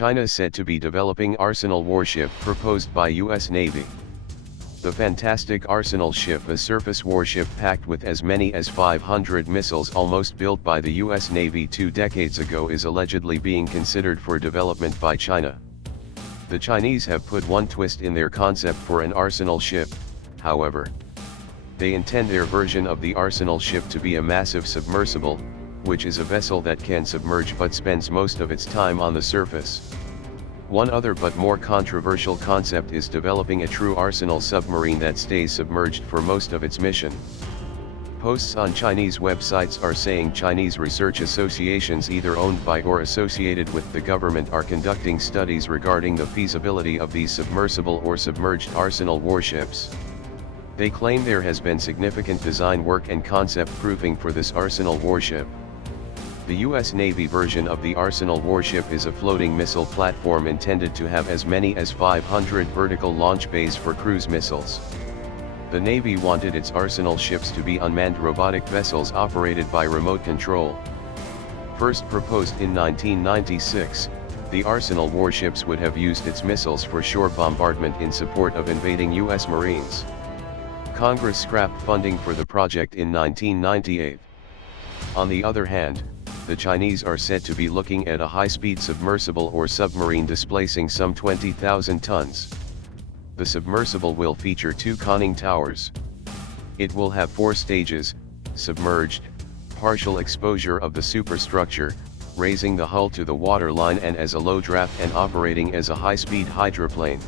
China is said to be developing Arsenal warship proposed by US Navy. The fantastic Arsenal ship, a surface warship packed with as many as 500 missiles almost built by the US Navy 2 decades ago, is allegedly being considered for development by China. The Chinese have put one twist in their concept for an Arsenal ship, however. They intend their version of the Arsenal ship to be a massive submersible, which is a vessel that can submerge but spends most of its time on the surface. One other but more controversial concept is developing a true Arsenal submarine that stays submerged for most of its mission. Posts on Chinese websites are saying Chinese research associations either owned by or associated with the government are conducting studies regarding the feasibility of these submersible or submerged Arsenal warships. They claim there has been significant design work and concept proofing for this Arsenal warship. The US Navy version of the Arsenal warship is a floating missile platform intended to have as many as 500 vertical launch bays for cruise missiles. The Navy wanted its Arsenal ships to be unmanned robotic vessels operated by remote control. First proposed in 1996, the Arsenal warships would have used its missiles for shore bombardment in support of invading US Marines. Congress scrapped funding for the project in 1998. On the other hand, the Chinese are said to be looking at a high-speed submersible or submarine displacing some 20,000 tons. The submersible will feature 2 conning towers. It will have 4 stages: submerged, partial exposure of the superstructure, raising the hull to the waterline and as a low draft, and operating as a high-speed hydroplane.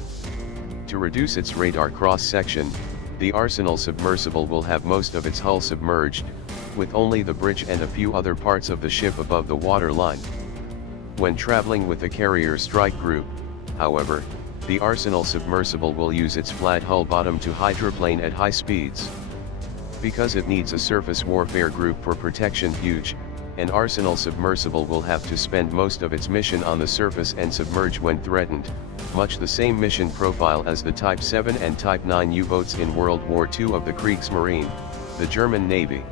To reduce its radar cross-section, the Arsenal submersible will have most of its hull submerged, with only the bridge and a few other parts of the ship above the waterline. When traveling with a carrier strike group, however, the Arsenal submersible will use its flat hull bottom to hydroplane at high speeds. Because it needs a surface warfare group for protection, an Arsenal submersible will have to spend most of its mission on the surface and submerge when threatened, much the same mission profile as the Type 7 and Type 9 U-boats in World War II of the Kriegsmarine, the German Navy.